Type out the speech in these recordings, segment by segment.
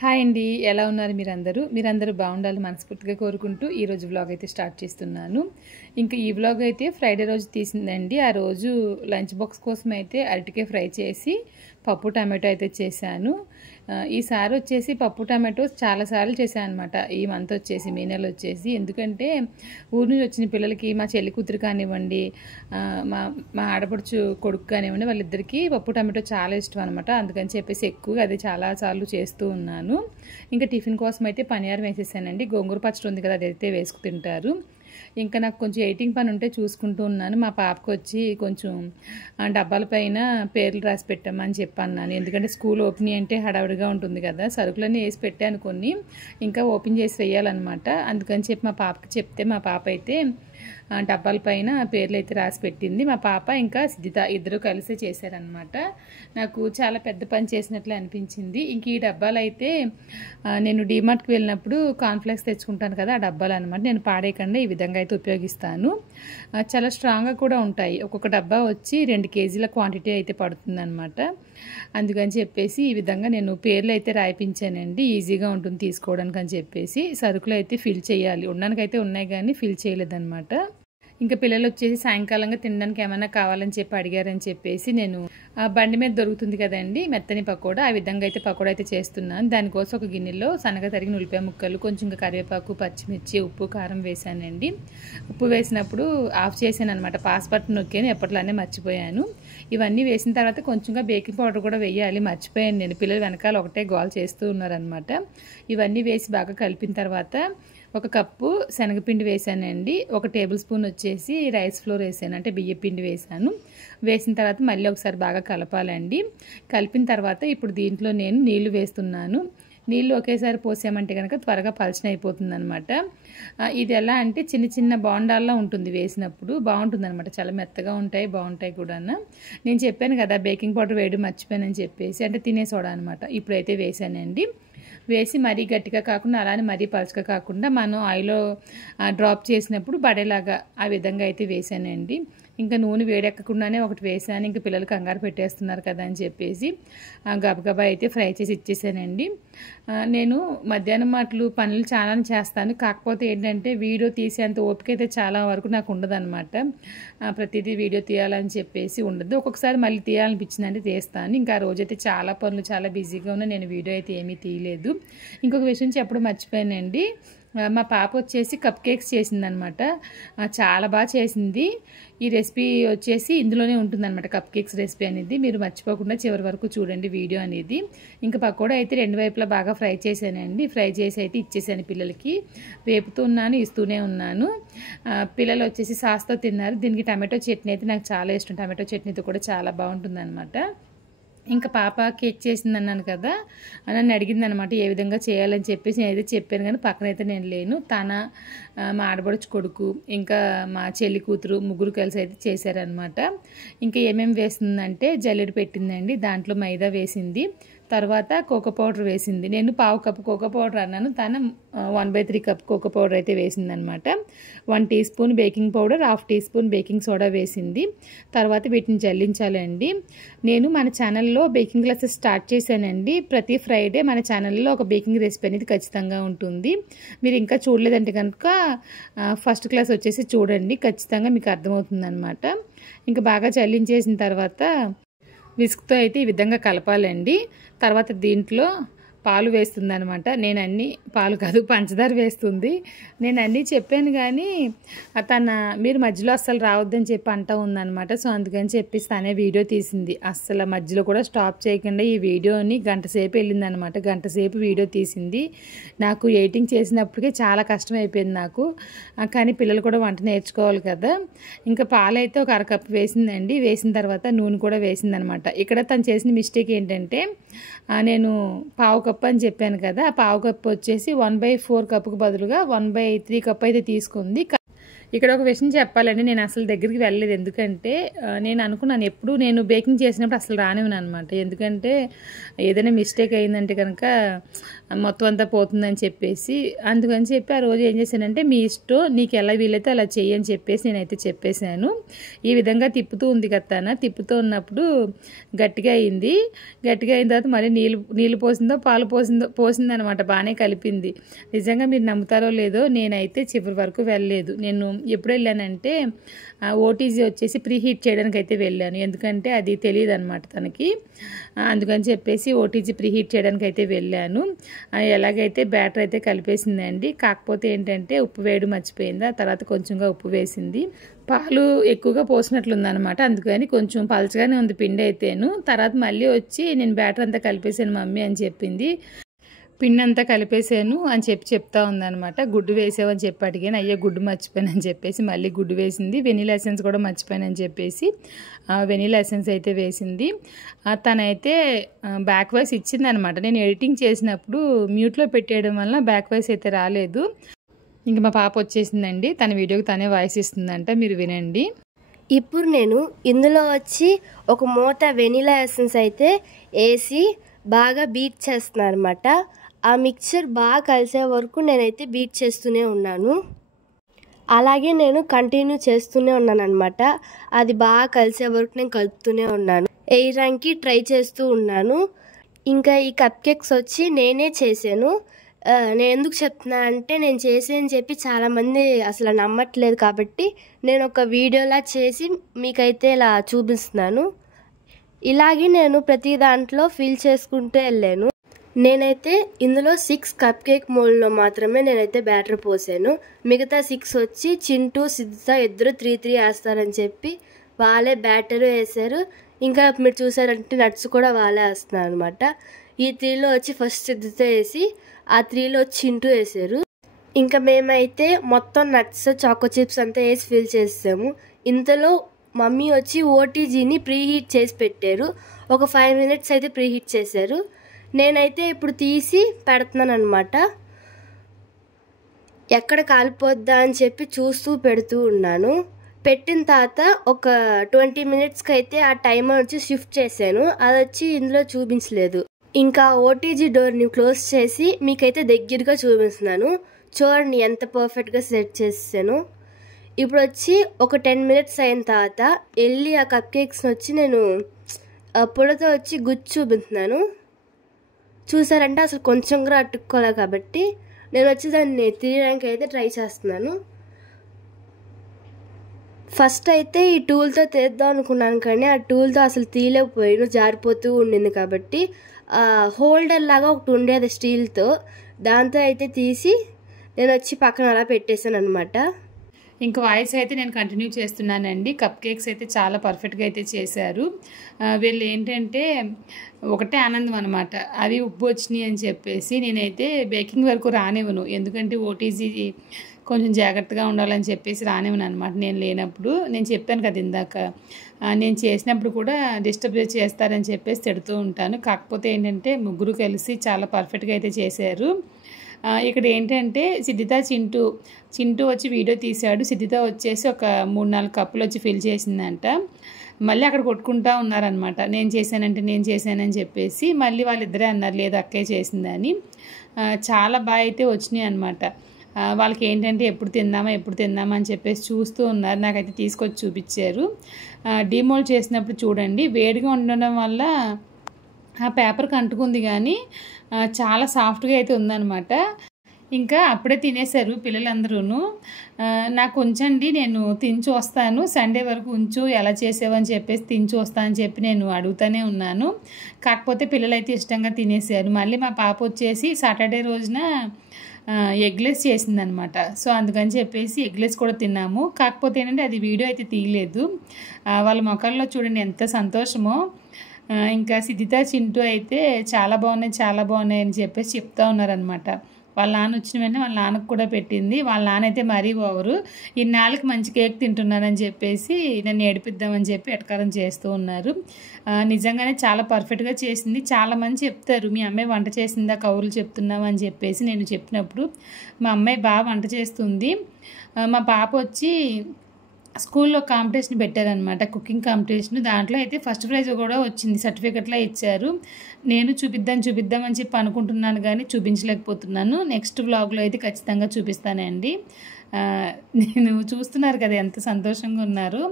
Hi అండి, ఎలా ఉన్నారు మీరందరూ బాగుండాలి మనస్ఫూర్తిగా కోరుకుంటూ ఈరోజు వ్లాగ్ అయితే స్టార్ట్ చేస్తున్నాను. ఇంకా ఈ వ్లాగ్ అయితే ఫ్రైడే రోజు తీసిందండి. ఆ రోజు లంచ్ బాక్స్ కోసం అయితే అరటికాయ ఫ్రై చేసి పప్పు టమాటో అయితే చేశాను. ఈసారి వచ్చేసి పప్పు టమాటో చాలాసార్లు చేశాను అనమాట. ఈ మంత్ వచ్చేసి మే నెల వచ్చేసి, ఎందుకంటే ఊరు నుంచి వచ్చిన పిల్లలకి మా చెల్లి కూతురు కానివ్వండి, మా ఆడపడుచు కొడుకు కానివ్వండి, వాళ్ళిద్దరికీ పప్పు టమాటో చాలా ఇష్టం అనమాట. అందుకని చెప్పేసి ఎక్కువగా అది చాలాసార్లు చేస్తూ ఉన్నాను. ఇంకా టిఫిన్ కోసం అయితే పనియారం వేసేసానండి. గోంగూర పచ్చడి ఉంది కదా, అదైతే వేసుకు తింటారు. ఇంకా నాకు కొంచెం ఎడిటింగ్ పని ఉంటే చూసుకుంటూ ఉన్నాను. మా పాపకు వచ్చి కొంచెం డబ్బాల పైన పేర్లు రాసి పెట్టామని చెప్పన్నాను. ఎందుకంటే స్కూల్ ఓపెనింగ్ అంటే హడావుడిగా ఉంటుంది కదా, సరుకులన్నీ వేసి పెట్టాను కొన్ని, ఇంకా ఓపెన్ చేసి వేయాలన్నమాట. అందుకని చెప్పి మా పాపకి చెప్తే మా పాప అయితే డబ్బాల పైన పేర్లు అయితే రాసి పెట్టింది. మా పాప ఇంకా సిద్ధిత ఇద్దరు కలిసే చేశారనమాట. నాకు చాలా పెద్ద పని చేసినట్లే అనిపించింది. ఇంక ఈ డబ్బాలు అయితే నేను డీమార్ట్కి వెళ్ళినప్పుడు కాన్ఫ్లెక్స్ తెచ్చుకుంటాను కదా, ఆ డబ్బాలు అనమాట. నేను పాడేయకుండా ఈ విధంగా అయితే ఉపయోగిస్తాను. చాలా స్ట్రాంగ్గా కూడా ఉంటాయి. ఒక్కొక్క డబ్బా వచ్చి 2 కేజీల క్వాంటిటీ అయితే పడుతుంది అనమాట. అందుకని చెప్పేసి ఈ విధంగా నేను పేర్లు అయితే రాయిపించానండి. ఈజీగా ఉంటుంది తీసుకోవడానికి అని చెప్పేసి. సరుకులు అయితే ఫిల్ చేయాలి, ఉండడానికైతే ఉన్నాయి కానీ ఫిల్ చేయలేదన్నమాట. ఇంకా పిల్లలు వచ్చేసి సాయంకాలంగా తినడానికి ఏమైనా కావాలని చెప్పి అడిగారని చెప్పేసి నేను బండి మీద దొరుకుతుంది కదండి మెత్తని పకోడా, ఆ విధంగా అయితే పకోడా అయితే చేస్తున్నాను. దానికోసం ఒక గిన్నెలో సన్నగా తరిగిన ఉల్లిపాయ ముక్కలు, కొంచెం కరివేపాకు, పచ్చిమిర్చి, ఉప్పు, కారం వేసానండి. ఉప్పు వేసినప్పుడు ఆఫ్ చేశాను అనమాట. పాస్వర్డ్ నొక్కాను, ఎప్పట్లానే మర్చిపోయాను. ఇవన్నీ వేసిన తర్వాత కొంచెంగా బేకింగ్ పౌడర్ కూడా వేయాలి, మర్చిపోయాను నేను. పిల్లలు వెనకాల ఒకటే గోల్ చేస్తూ ఉన్నారనమాట. ఇవన్నీ వేసి బాగా కలిపిన తర్వాత 1 కప్పు శనగపిండి వేసానండి. 1 టేబుల్ స్పూన్ వచ్చేసి రైస్ ఫ్లోర్ వేసాను, అంటే బియ్యం పిండి వేసాను. వేసిన తర్వాత మళ్ళీ ఒకసారి బాగా కలపాలండి. కలిపిన తర్వాత ఇప్పుడు దీంట్లో నేను నీళ్లు వేస్తున్నాను. నీళ్ళు ఒకేసారి పోసామంటే కనుక త్వరగా పలచన అయిపోతుంది అనమాట. ఇది ఎలా అంటే చిన్న చిన్న బాండాల్లో ఉంటుంది, వేసినప్పుడు బాగుంటుంది అనమాట. చాలా మెత్తగా ఉంటాయి, బాగుంటాయి కూడా. నేను చెప్పాను కదా బేకింగ్ పౌడర్ వేయడం మర్చిపోయానని చెప్పేసి, అంటే తినే సోడా అనమాట. ఇప్పుడైతే వేసానండి. వేసి మరీ గట్టిగా కాకుండా అలానే మరీ పలుచగా కాకుండా మనం ఆయిల్లో డ్రాప్ చేసినప్పుడు పడేలాగా ఆ విధంగా అయితే వేసానండి. ఇంకా నూనె వేడెక్కకుండానే ఒకటి వేసాను. ఇంకా పిల్లలు కంగారు పెట్టేస్తున్నారు కదా అని చెప్పేసి గబగబా అయితే ఫ్రై చేసి ఇచ్చేసానండి. నేను మధ్యాహ్నం పనులు చాలా చేస్తాను. కాకపోతే ఏంటంటే వీడియో తీసేంత ఓపిక అయితే చాలా వరకు నాకు ఉండదన్నమాట. ప్రతిదీ వీడియో తీయాలని చెప్పేసి ఉండదు. ఒక్కొక్కసారి మళ్ళీ తీయాలనిపించిందంటే తీస్తాను. ఇంకా ఆ రోజైతే చాలా పనులు, చాలా బిజీగా ఉన్నా, నేను వీడియో అయితే ఏమీ తీయలేదు. ఇంకొక విషయం చెప్పడం మర్చిపోయానండి. మా పాప వచ్చేసి కప్ కేక్స్ చేసిందనమాట. చాలా బాగా చేసింది. ఈ రెసిపీ వచ్చేసి ఇందులోనే ఉంటుందన్నమాట, కప్ కేక్స్ రెసిపీ అనేది. మీరు మర్చిపోకుండా చివరి వరకు చూడండి వీడియో అనేది. ఇంకా పకోడా అయితే 2 వైపులా బాగా ఫ్రై చేశానండి. ఫ్రై చేసి అయితే ఇచ్చేసాను పిల్లలకి. వేపుతున్నాను, ఇస్తూనే ఉన్నాను. పిల్లలు వచ్చేసి సాస్తో తిన్నారు. దీనికి టమాటో చట్నీ అయితే నాకు చాలా ఇష్టం. టమాటో చట్నీతో కూడా చాలా బాగుంటుంది అనమాట. ఇంకా పాప కేక్ చేసింది అన్నాను కదా, నన్ను అడిగింది అనమాట ఏ విధంగా చేయాలని చెప్పేసి. నేనైతే చెప్పాను కానీ పక్కనైతే నేను లేను. మా ఆడబడుచు కొడుకు ఇంకా మా చెల్లి కూతురు ముగ్గురు కలిసి అయితే చేశారనమాట. ఇంకా ఏమేమి వేస్తుందంటే జల్లెడ పెట్టిందండి, దాంట్లో మైదా వేసింది, తర్వాత కోకో పౌడర్ వేసింది. నేను 1/2 కప్పు కోకో పౌడర్ అన్నాను, తను 1/3 కప్ కోకో పౌడర్ అయితే వేసిందనమాట. 1 tea spoon baking powder, 1/2 tea spoon baking soda వేసింది. తర్వాత వీటిని జల్లించాలండి. నేను మన ఛానల్లో బేకింగ్ క్లాసెస్ స్టార్ట్ చేశానండి. ప్రతి ఫ్రైడే మన ఛానల్లో ఒక బేకింగ్ రెసిపీ అనేది ఖచ్చితంగా ఉంటుంది. మీరు ఇంకా చూడలేదంటే కనుక ఫస్ట్ క్లాస్ వచ్చేసి చూడండి, ఖచ్చితంగా మీకు అర్థమవుతుంది అనమాట. ఇంకా బాగా జల్లించేసిన తర్వాత విస్క్తో అయితే ఈ విధంగా కలపాలండి. తర్వాత దీంట్లో పాలు వేస్తుంది అనమాట. పాలు కాదు, పంచదార వేస్తుంది. నేను అన్నీ చెప్పాను కానీ మీరు మధ్యలో అస్సలు రావద్దని చెప్పి అంటూ ఉందన్నమాట. సో అందుకని చెప్పేసి తనే వీడియో తీసింది. అస్సలు మధ్యలో కూడా స్టాప్ చేయకుండా ఈ వీడియోని గంట సేపు వెళ్ళిందనమాట. గంట సేపు వీడియో తీసింది. నాకు ఎడిటింగ్ చేసినప్పటికే చాలా కష్టం అయిపోయింది నాకు. కానీ పిల్లలు కూడా వంట నేర్చుకోవాలి కదా. ఇంకా పాలైతే ఒక 1/2 కప్పు వేసిందండి. వేసిన తర్వాత నూనె కూడా వేసిందనమాట. ఇక్కడ తను చేసిన మిస్టేక్ ఏంటంటే, నేను 1/2 కప్పు అని చెప్పాను కదా, ఆ 1/2 కప్పు వచ్చేసి 1/4 కప్పుకు బదులుగా 1/3 కప్పు అయితే తీసుకుంది. ఇక్కడ ఒక విషయం చెప్పాలండి, నేను అసలు దగ్గరికి వెళ్ళలేదు. ఎందుకంటే నేను అనుకున్నాను ఎప్పుడు నేను బేకింగ్ చేసినప్పుడు అసలు రానివ్వను అనమాట. ఎందుకంటే ఏదైనా మిస్టేక్ అయిందంటే కనుక మొత్తం అంతా పోతుందని చెప్పేసి, అందుకని చెప్పి ఆ రోజు ఏం చేశానంటే, మీ ఇష్టం, నీకు ఎలా వీలైతే అలా చెయ్యి అని చెప్పేసి నేనైతే చెప్పేశాను. ఈ విధంగా తిప్పుతూ ఉంది కదా, తిప్పుతూ ఉన్నప్పుడు గట్టిగా అయింది. గట్టిగా అయిన తర్వాత మళ్ళీ నీళ్ళు పోసిందో పాలు పోసిందనమాట. బాగానే కలిపింది. నిజంగా మీరు నమ్ముతారో లేదో, నేనైతే చివరి వరకు వెళ్ళలేదు. నేను ఎప్పుడు వెళ్ళానంటే ఓటీజీ వచ్చేసి ప్రీ హీట్ చేయడానికి అయితే వెళ్ళాను. ఎందుకంటే అది తెలియదు అనమాట తనకి. అందుకని చెప్పేసి ఓటీజీ ప్రీ హీట్ చేయడానికి అయితే వెళ్ళాను. ఎలాగైతే బ్యాటర్ అయితే కలిపేసిందండి. కాకపోతే ఏంటంటే ఉప్పు వేయడం మర్చిపోయింది. ఆ తర్వాత కొంచెంగా ఉప్పు వేసింది. పాలు ఎక్కువగా పోసినట్లుందనమాట. అందుకని కొంచెం పలచగానే ఉంది పిండి అయితేను. తర్వాత మళ్ళీ వచ్చి నేను బ్యాటర్ అంతా కలిపేసాను మమ్మీ అని చెప్పింది. పిండి అంతా కలిపేసాను అని చెప్తా ఉందనమాట. గుడ్డు వేసావని చెప్పి అడిగాను. అయ్యో గుడ్డు మర్చిపోయానని చెప్పేసి మళ్ళీ గుడ్డు వేసింది. వెనీలా ఎసెన్స్ కూడా మర్చిపోయానని చెప్పేసి వెనీలా ఎసెన్స్ అయితే వేసింది. తనైతే బ్యాక్ వాయిస్ ఇచ్చిందనమాట. నేను ఎడిటింగ్ చేసినప్పుడు మ్యూట్లో పెట్టేయడం వల్ల బ్యాక్ వాయిస్ అయితే రాలేదు. ఇంక మా పాప వచ్చేసిందండి. తన వీడియోకి తనే వాయిస్ ఇస్తుందంట, మీరు వినండి. ఇప్పుడు నేను ఇందులో వచ్చి ఒక మూత వెనీలా ఎసెన్స్ అయితే వేసి బాగా బీట్ చేస్తున్నాను అనమాట. ఆ మిక్చర్ బాగా కలిసే వరకు నేనైతే బీట్ చేస్తూనే ఉన్నాను. అలాగే నేను కంటిన్యూ చేస్తూనే ఉన్నాను అనమాట. అది బాగా కలిసే వరకు నేను కలుపుతూనే ఉన్నాను. వేయడానికి ట్రై చేస్తూ ఉన్నాను. ఇంకా ఈ కప్ కేక్స్ వచ్చి నేనే చేశాను. నేను ఎందుకు చెప్తున్నా అంటే, నేను చేసేని చెప్పి చాలామంది అసలు నమ్మట్లేదు కాబట్టి నేను ఒక వీడియోలా చేసి మీకైతే ఇలా చూపిస్తున్నాను. ఇలాగే నేను ప్రతి దాంట్లో ఫిల్ చేసుకుంటూ వెళ్ళాను. నేనైతే ఇందులో 6 కప్ కేక్ మోల్డ్లో మాత్రమే నేనైతే బ్యాటర్ పోసాను. మిగతా 6 వచ్చి చింటూ సిద్ధ ఇద్దరు 3 వేస్తారని చెప్పి వాళ్ళే బ్యాటర్ వేసారు. ఇంకా మీరు చూసారంటే నట్స్ కూడా వాళ్ళే వేస్తున్నారు అనమాట. ఈ 3లో వచ్చి ఫస్ట్ సిద్ధత వేసి ఆ 3లో వచ్చి చింటూ వేసారు. ఇంకా మేమైతే మొత్తం నట్స్ చాకో చిప్స్ అంతా వేసి ఫిల్ చేసాము. ఇంతలో మమ్మీ వచ్చి ఓటీజీని ప్రీ హీట్ చేసి పెట్టారు. ఒక 5 minutes అయితే ప్రీ హీట్ చేశారు. నేనైతే ఇప్పుడు తీసి పెడుతున్నాను అనమాట. ఎక్కడ కాలిపోద్దా అని చెప్పి చూస్తూ పెడుతూ ఉన్నాను. పెట్టిన తర్వాత ఒక 20 minutesకి అయితే ఆ టైమర్ వచ్చి షిఫ్ట్ చేశాను. అది వచ్చి ఇందులో చూపించలేదు. ఇంకా ఓటీజీ డోర్ని క్లోజ్ చేసి మీకైతే దగ్గరగా చూపిస్తున్నాను. చూడండి ఎంత పర్ఫెక్ట్గా సెట్ చేసాను. ఇప్పుడు వచ్చి ఒక 10 minutes అయిన తర్వాత వెళ్ళి ఆ కప్ కేక్స్ని వచ్చి నేను పొడతో వచ్చి గుచ్చి చూపిస్తున్నాను. చూసారంటే అసలు కొంచెం కూడా అతుక్కోలే కాబట్టి నేను వచ్చి దాన్ని తీయడానికి అయితే ట్రై చేస్తున్నాను. ఫస్ట్ అయితే ఈ టూల్తో తీద్దాం అనుకున్నాను, కానీ ఆ టూల్తో అసలు తీయలేకపోయాను, జారిపోతూ ఉండింది. కాబట్టి హోల్డర్ లాగా ఒకటి ఉండేది స్టీల్తో, దాంతో అయితే తీసి నేను వచ్చి పక్కన అలా పెట్టేశాను అనమాట. ఇంక వాయిస్ అయితే నేను కంటిన్యూ చేస్తున్నానండి. కప్ కేక్స్ అయితే చాలా పర్ఫెక్ట్గా అయితే చేశారు. వీళ్ళు ఏంటంటే ఒకటే ఆనందం అనమాట, అవి ఉప్పు వచ్చినాయి అని చెప్పేసి. నేనైతే బేకింగ్ వరకు రానివ్వను, ఎందుకంటే ఓటీజీ కొంచెం జాగ్రత్తగా ఉండాలని చెప్పేసి రానివ్వను అనమాట. నేను లేనప్పుడు నేను చెప్పాను కదా ఇందాక, నేను చేసినప్పుడు కూడా డిస్టర్బ్ చేస్తారని చెప్పేసి తిడుతూ ఉంటాను. కాకపోతే ఏంటంటే ముగ్గురు కలిసి చాలా పర్ఫెక్ట్గా అయితే చేశారు. ఇక్కడ ఏంటంటే సిద్ధిత చింటూ వచ్చి వీడియో తీశాడు. సిద్ధిత వచ్చేసి ఒక 3-4 కప్పులు వచ్చి ఫిల్ చేసిందంట. మళ్ళీ అక్కడ కొట్టుకుంటూ ఉన్నారనమాట, నేను చేశానని చెప్పేసి. మళ్ళీ వాళ్ళిద్దరే అన్నారు లేదు అక్కే చేసిందని. చాలా బాగా అయితే వచ్చినాయి అనమాట. వాళ్ళకి ఏంటంటే ఎప్పుడు తిందామా అని చెప్పేసి చూస్తూ ఉన్నారు. నాకైతే తీసుకొచ్చి చూపించారు. డీమోల్డ్ చేసినప్పుడు చూడండి, వేడిగా ఉండడం వల్ల ఆ పేపర్కి అంటుకుంది, కానీ చాలా సాఫ్ట్గా అయితే ఉందన్నమాట. ఇంకా అప్పుడే తినేశారు పిల్లలందరూ. నాకు ఉంచండి, నేను తిని చూస్తాను, సండే వరకు ఉంచు, ఎలా చేసావని చెప్పేసి తిని చూస్తానని చెప్పి నేను అడుగుతూనే ఉన్నాను. కాకపోతే పిల్లలైతే ఇష్టంగా తినేసారు. మళ్ళీ మా పాప వచ్చేసి సాటర్డే రోజున ఎగ్లెస్ చేసిందనమాట. సో అందుకని చెప్పేసి ఎగ్లెస్ కూడా తిన్నాము. కాకపోతే ఏంటంటే అది వీడియో అయితే తీయలేదు. వాళ్ళ మొక్కల్లో చూడండి ఎంత సంతోషమో. ఇంకా సిద్ధిత చింటూ అయితే చాలా బాగున్నాయి అని చెప్పేసి చెప్తా ఉన్నారనమాట. వాళ్ళ నాన్న వచ్చిన వెంటనే వాళ్ళ నాన్నకు కూడా పెట్టింది. వాళ్ళ నాన్న అయితే మరీ ఓవరు, ఇన్నాళ్ళకి మంచి కేక్ తింటున్నానని చెప్పేసి నన్ను ఏడిపిద్దామని చెప్పి ఎటకారం చేస్తూ ఉన్నారు. నిజంగానే చాలా పర్ఫెక్ట్గా చేసింది. చాలామంది చెప్తారు మీ అమ్మాయి వంట చేసిందా కౌరులు చెప్తున్నావు అని చెప్పేసి. నేను చెప్పినప్పుడు మా అమ్మాయి బాగా వంట చేస్తుంది. మా పాప వచ్చి స్కూల్లో కాంపిటీషన్ పెట్టారనమాట, కుకింగ్ కాంపిటీషన్. దాంట్లో అయితే ఫస్ట్ ప్రైజ్ కూడా వచ్చింది, సర్టిఫికెట్లా ఇచ్చారు. నేను చూపిద్దామని చెప్పి అనుకుంటున్నాను కానీ చూపించలేకపోతున్నాను. నెక్స్ట్ వ్లాగ్లో అయితే ఖచ్చితంగా చూపిస్తానండి. నేను చూస్తున్నారు కదా ఎంత సంతోషంగా ఉన్నారు.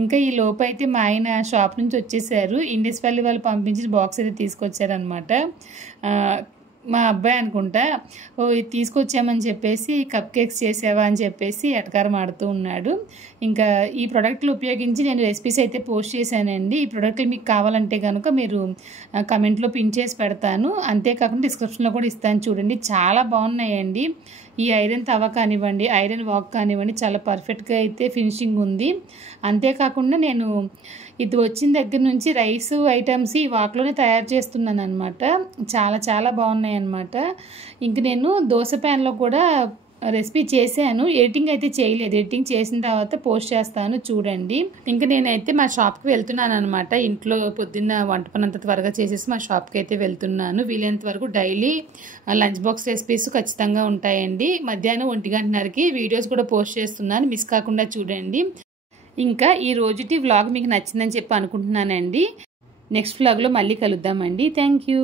ఇంకా ఈ లోపు అయితే మా ఆయన షాప్ నుంచి వచ్చేసారు. ఇండియస్ వ్యాలీ వాళ్ళు పంపించిన బాక్స్ అయితే తీసుకొచ్చారనమాట. మా అబ్బాయి అనుకుంటా, ఓ ఇది తీసుకొచ్చామని చెప్పేసి కప్ కేక్స్ చేసావా అని చెప్పేసి ఎటకారం ఆడుతూ ఉన్నాడు. ఇంకా ఈ ప్రోడక్ట్లు ఉపయోగించి నేను రెసిపీస్ అయితే పోస్ట్ చేశానండి. ఈ ప్రోడక్ట్లు మీకు కావాలంటే కనుక మీరు కమెంట్లో పిన్ చేసి పెడతాను. అంతేకాకుండా డిస్క్రిప్షన్లో కూడా ఇస్తాను చూడండి. చాలా బాగున్నాయండి. ఈ ఐరన్ తవా కానివ్వండి, ఐరన్ వాక్ కానివ్వండి, చాలా పర్ఫెక్ట్గా అయితే ఫినిషింగ్ ఉంది. అంతేకాకుండా నేను ఇది వచ్చిన దగ్గర నుంచి రైస్ ఐటమ్స్ ఈ వాక్లోనే తయారు చేస్తున్నాను అనమాట. చాలా చాలా బాగున్నాయి అనమాట. ఇంక నేను దోశ ప్యాన్లో కూడా రెసిపీ చేశాను. ఎడిటింగ్ అయితే చేయలేదు. ఎడిటింగ్ చేసిన తర్వాత పోస్ట్ చేస్తాను చూడండి. ఇంకా నేనైతే మా షాప్కి వెళ్తున్నాను అనమాట. ఇంట్లో పొద్దున్న వంట పని అంత త్వరగా చేసేసి మా షాప్కి అయితే వెళ్తున్నాను. వీలైనంత వరకు డైలీ లంచ్ బాక్స్ రెసిపీస్ ఖచ్చితంగా ఉంటాయండి. మధ్యాహ్నం 1:30కి వీడియోస్ కూడా పోస్ట్ చేస్తున్నాను, మిస్ కాకుండా చూడండి. ఇంకా ఈ రోజుటి వ్లాగ్ మీకు నచ్చిందని చెప్పి అనుకుంటున్నానండి. నెక్స్ట్ వ్లాగ్లో మళ్ళీ కలుద్దామండి. Thank you.